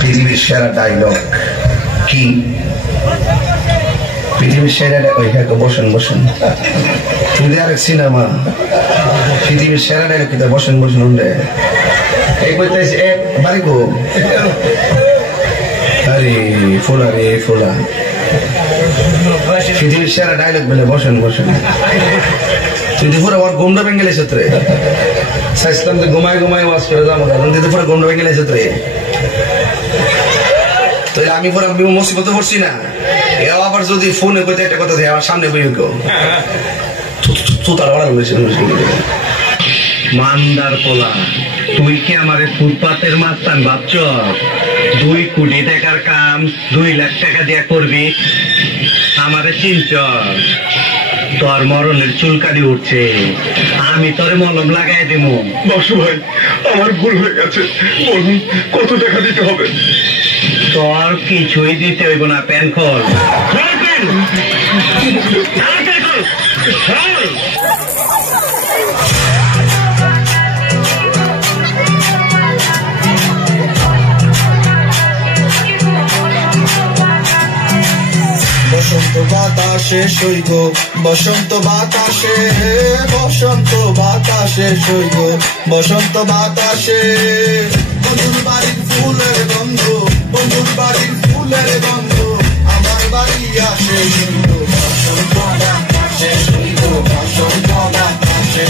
পৃথিবীর সেরা ডায়লগ কি? পৃথিবীর সেরা ওই হ্যাঁ বসেন বসেন তুই আরেক সিনেমা পৃথিবীর সেরা ডায়লগ কি? বসেন বসেন উঠে এই বলতেছি এক বাড়ি গো আরে ফোলা রে ফোলা পৃথিবীর সেরা ডায়লগ বলে বসেন বসেন তুই তো পুরো আমার গোমটা ভেঙে গেলে সত্রে সাইসলাম তো ঘুমায় ঘুমায় ওয়াজ করে যাবো তুই তো পুরো গোমটা ভেঙে গেলে সত্রে তো আমি পরে মুসিবতে পড়ছি না এও আবার যদি ফোনে কইতে একটা কথা থাকে আমার সামনে বই কেউ মান্দার পোলা তুই কি আমারে ফুটপাতের মাস্তান ভাবছ? 2 কোটি টাকার কাম 2 লাখ টাকা দিয়া করবি আমারে চিনচ? তোর মরণের চুলকানি উঠছে আমি তোরে মলম লাগাই দেবো। বাসু ভাই আমার ভুল হয়ে গেছে, বলুন কত টাকা দিতে হবে? তোর কিছুই দিতে হইব না, প্যান খোল। বসন্ত বাতাসে সইগ বসন্ত বাতাসে বসন্ত বাতাসে সইগ বসন্ত বাতাসে বন্ধুর বাড়ির ফুলের গন্ধ বন্ধুর বাড়ির ফুলের গন্ধ আমার বাড়ি আসে সইগ বসন্ত বাতাসে সইগ বসন্ত বাতাসে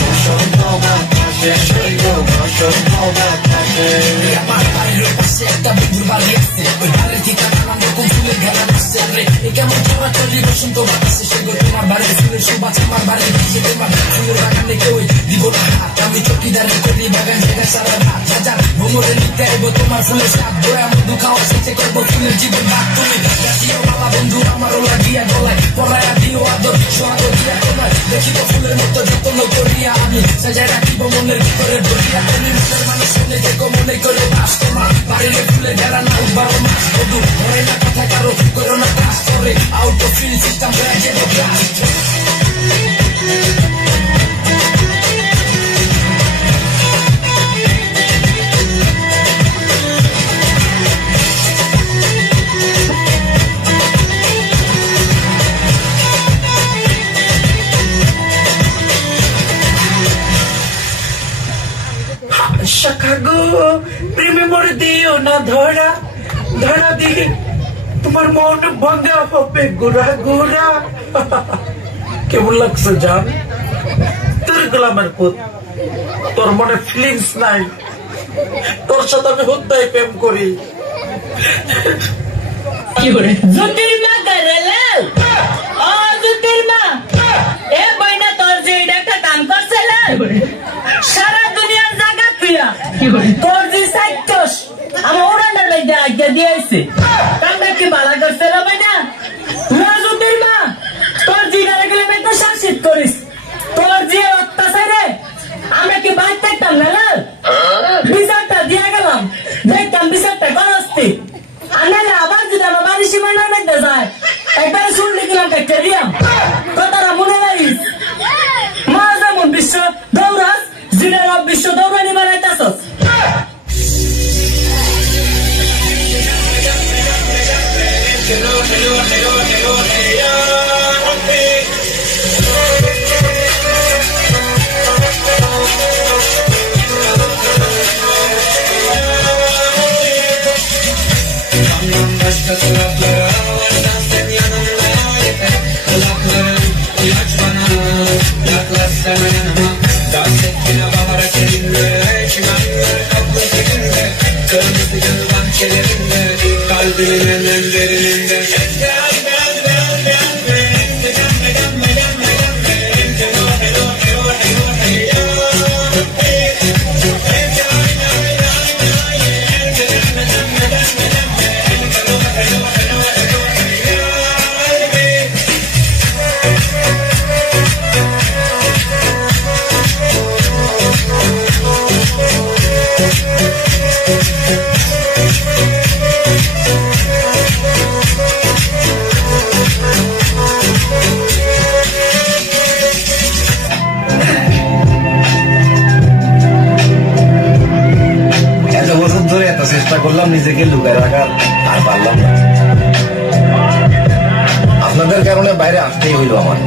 বসন্ত বাতাসে সইগ বসন্ত বাতাসে আমার বাড়ির পাশে একটা বন্ধুর বাড়ি আছে ওই বাড়ির ঠিকানা নাম ফুলের ঘেরা বসছে রে এ কেমন চলাচলি বসন্ত বাতাসে সইগ তোমার বাড়ির ফুলের সুবাস আমার বাড়ির কাছে তোমার ফুলের বাগানে কেউ দিব না হাত আমি চকিদারের করি বাগান থেকে সারা রাত হাজার ভ্রমণে নিতে আইব তোমার ফুলের সাপ ধরে আমি দুখাওয়া শেষে করবো ফুলের জীবন ভাগ তুমি জাতীয় মালা বন্ধু আমারও লাগিয়া গলায় পড়ায়া দিও আদর সোহাগ দিয়া তোমার দেখিব ফুলের মতো যত্ন করিয়া আমি সাজায় রাখিব মনের ভিতরে ধরিয়া তুমি মনের মানুষ শুনে দেখো মনে করে বাস তোমার বাড়ির ফুলে যারা না 12 মাস বধু ধরে না কথা কারো করো না কাজ করে আউট অফ ফিল সিস্টেম হয়ে যাবে ব্লাস্ট শাখাগো প্রেমে মরে দিও না ধরা ধরা দিয়ে তোমার মন ভাঙা হবে গোড়া গোড়া কেমন লাগছে জান তোর গোলামের পুত তোর মনে ফিলিংস নাই তোর সাথে আমি হত্যায় প্রেম করি কি করে জ্যোতির্মা গেল ও জ্যোতির্মা সারা দুনিয়ার জায়গা তুইয়া তোর যে সাইটস আমার ওরান্ডার মধ্যে আজ্ঞা দিয়েছে কামটা কি বালা করছে না ভাইনা নজরুদ্দিন মা তোর জিগারে গেলে আমি তো শাসিত করিস তোর যে অত্যাচারে আমরা কি বাইর থাকতাম না বিচারটা দিয়া গেলাম দেখতাম বিচারটা গণস্তি আনালে আবার যদি আমার বাড়ি সীমানার মধ্যে যায় একবার শুনলে গেলাম একটা দিয়াম কথাটা মনে রাখিস মা যেমন বিশ্ব দৌড়াস জিনের বিশ্ব দৌড়ানি বানাইতেছস চেষ্টা করলাম নিজেকে লুকায় রাখার আর পারলাম না আপনাদের কারণে বাইরে আসতেই হইল আমার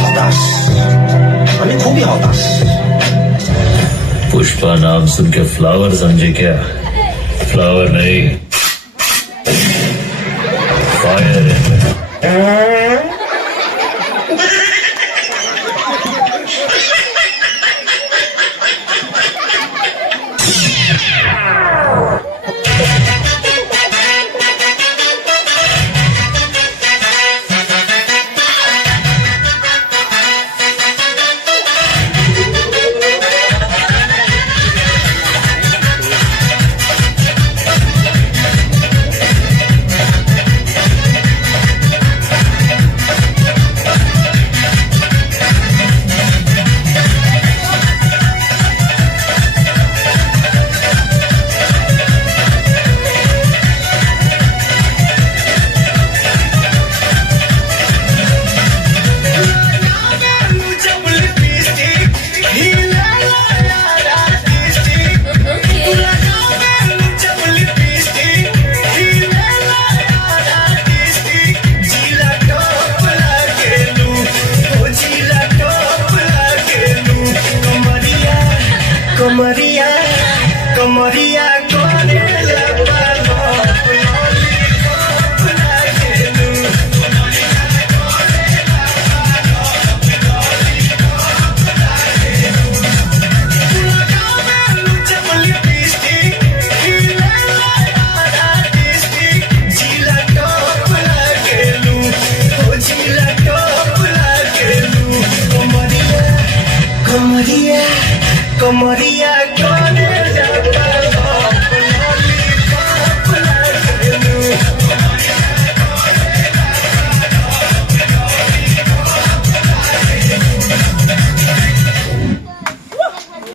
হতাশ আমি খুবই হতাশ पुष्पा नाम सुन के फ्लावर समझे क्या फ्लावर नहीं फायर कमरिया कमरिया कोने कमरिया कमरिया